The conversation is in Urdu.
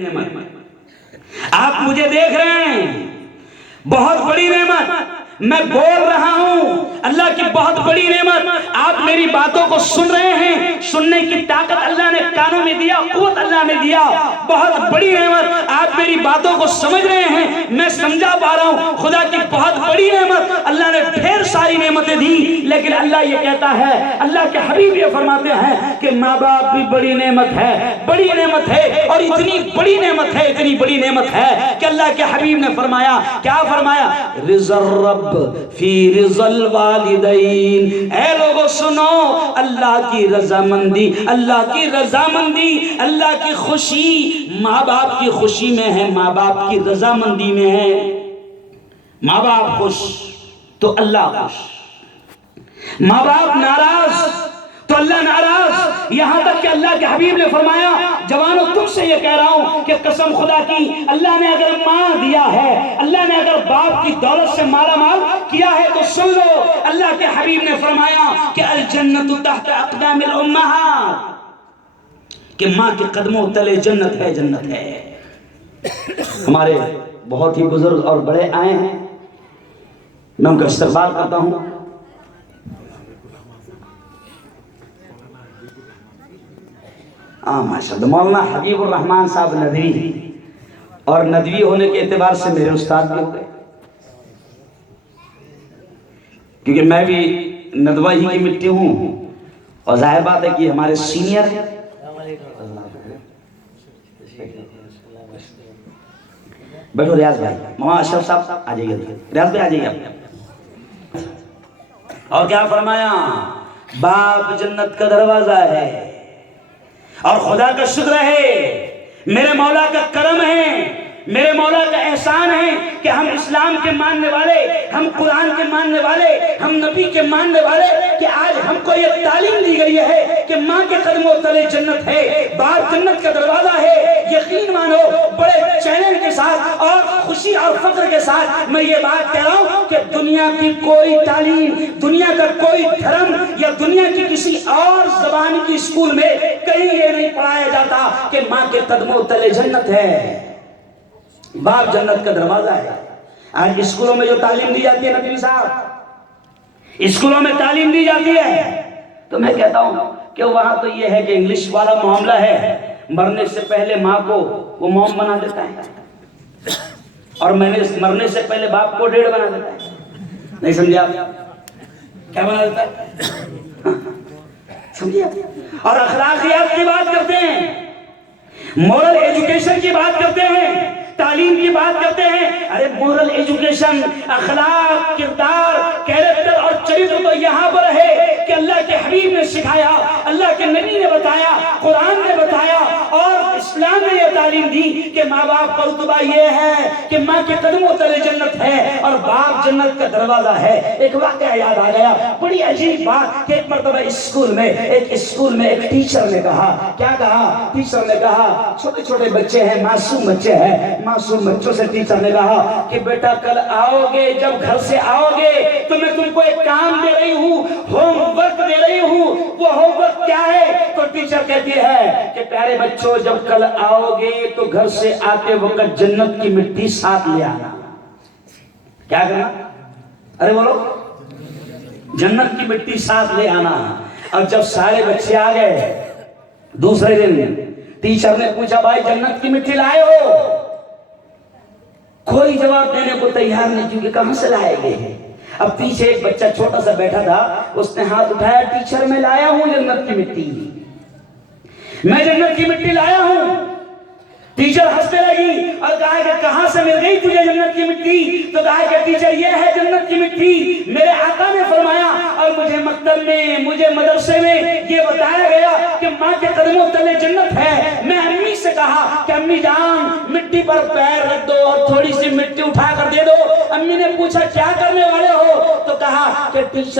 نعمت آپ مجھے دیکھ رہے ہیں، بہت بڑی نعمت میں بول رہا ہوں، اللہ کی بہت بڑی نعمت آپ میری باتوں کو سن رہے ہیں، سننے کی طاقت اللہ نے کانوں میں دیا، قوت اللہ نے دیا، بہت بڑی نعمت آپ میری باتوں کو سمجھ رہے ہیں، میں سمجھا پا رہا ہوں، خدا کی بہت بڑی نعمت، اللہ نے ڈھیر ساری نعمتیں دی، لیکن اللہ یہ کہتا ہے، اللہ کے حبیب یہ فرماتے ہیں کہ ماں باپ بھی بڑی نعمت ہے، بڑی نعمت ہے، اور اتنی بڑی نعمت ہے، اتنی بڑی نعمت ہے کہ اللہ کے حبیب نے فرمایا، کیا فرمایا؟ رضا الرب فی رضا الوالدین، اے لوگوں سنو، اللہ کی رضامندی، اللہ کی رضامندی، اللہ کی خوشی ماں باپ کی خوشی میں ہے، ماں باپ کی رضامندی میں ہے۔ ماں باپ خوش تو اللہ خوش، ماں باپ ناراض تو اللہ ناراض، یہاں تک کہ اللہ کے حبیب نے فرمایا، جوانوں تم سے یہ کہہ رہا ہوں کہ قسم خدا کی، اللہ نے اگر ماں دیا ہے، اللہ نے اگر باپ کی دولت سے مالا مال کیا ہے تو سن لو، اللہ کے حبیب نے فرمایا کہ الجنت تحت اقدام الامہات، کہ ماں کے قدموں تلے جنت ہے، جنت ہے۔ ہمارے بہت ہی بزرگ اور بڑے آئے ہیں، میں ان کا استقبال کرتا ہوں۔ ماشاءاللہ مولانا حبیب الرحمن صاحب ندوی، اور ندوی ہونے کے اعتبار سے میرے استاد بھی ہوئے، کیونکہ میں بھی ندوہ ہی کی مٹی ہوں، اور ظاہر بات ہے کہ ہمارے سینئر ہیں۔ بیٹھو ریاض بھائی، مولانا اشرف صاحب آ جائیے، ریاض بھائی آ جائیے آپ۔ اور کیا فرمایا؟ باپ جنت کا دروازہ ہے، اور خدا کا شکر ہے، میرے مولا کا کرم ہے، میرے مولا کا احسان ہے کہ ہم اسلام کے ماننے والے، ہم قرآن کے ماننے والے، ہم نبی کے ماننے والے، کہ آج ہم کو یہ تعلیم دی گئی ہے کہ ماں کے قدموں تلے جنت ہے، باپ جنت کا دروازہ ہے۔ یقین مانو، بڑے چیلنج کے ساتھ اور خوشی اور فخر کے ساتھ میں یہ بات کہہ رہا ہوں کہ دنیا کی کوئی تعلیم، دنیا کا کوئی دھرم یا دنیا کی کسی اور زبان کی اسکول میں کہیں یہ نہیں پڑھایا جاتا کہ ماں کے قدموں تلے جنت ہے، باپ جنت کا دروازہ ہے۔ آج اسکولوں میں جو تعلیم دی جاتی ہے نبی صاحب، اسکولوں میں تعلیم دی جاتی ہے، تو میں کہتا ہوں کہ وہاں تو یہ ہے کہ انگلش والا معاملہ ہے، مرنے سے پہلے ماں کو وہ موم بنا دیتا ہے، اور مرنے سے پہلے باپ کو ڈیڑھ بنا دیتا ہے۔ نہیں سمجھے آپ؟ کیا بنا دیتا ہے؟ سمجھے آپ؟ اور اخلاقیات کی بات کرتے ہیں، مورل ایجوکیشن کی بات کرتے ہیں، تعلیم کی بات کرتے ہیں۔ ارے مورل ایجوکیشن، اخلاق، کردار، کیریکٹر اور چریتر تو یہاں پر ہے کہ اللہ کے حبیب نے سکھایا، اللہ کے نبی نے بتایا، قرآن نے بتایا، اور اسلام نے یہ تعلیم دی کہ ماں باپ کا رتبہ یہ ہے کہ ماں کے قدموں تلے جنت ہے اور باپ جنت کا دروازہ ہے۔ ایک واقعہ یاد آ گیا، بڑی عجیب بات کہ ایک مرتبہ اسکول میں ایک ٹیچر نے کہا، کیا کہا؟ ٹیچر نے کہا، چھوٹے چھوٹے بچے ہیں، معصوم بچے ہیں، معصوم بچوں سے ٹیچر نے کہا کہ بیٹا کل آؤ گے، جب گھر سے آؤ گے تو میں تم کو ایک کام دے رہی ہوں، ہوم ورک دے رہی ہوں۔ وہ ہوم ورک کیا ہے؟ تو ٹیچر کہتی ہے کہ پیارے بچوں جب کل آؤ گے تو گھر سے آتے وقت جنت کی مٹی ساتھ لے آنا۔ کیا کرنا؟ ارے بولو، جنت کی مٹی ساتھ لے آنا۔ اب جب سارے بچے آ گئے، دوسرے دن ٹیچر نے پوچھا، بھائی جنت کی مٹی لائے ہو؟ کوئی جواب دینے کو تیار نہیں، کیونکہ کہاں سے لائے گئے؟ اب پیچھے ایک بچہ چھوٹا سا بیٹھا تھا، اس نے ہاتھ اٹھایا، ٹیچر میں لایا ہوں جنت کی مٹی، میں جنت کی مٹی لایا ہوں۔ ٹیچر ہنسنے لگی اور کہا کہ کہاں سے مل گئی تجھے جنت کی مٹی؟ تو کہا کہ ٹیچر یہ ہے جنت کی مٹی، میرے آقا نے فرمایا، اور مجھے مکتب میں، مجھے مدرسے میں یہ بتایا گیا کہ ماں کے قدموں تلے جنت ہے۔ میں امی سے کہا کہ امی جان مٹی پر پیر رکھ دو اور تھوڑی سی مٹی اٹھا کر دے دو۔ امی نے پوچھا کیا کرنے والے ہو؟ تو کہا کہ ٹیچر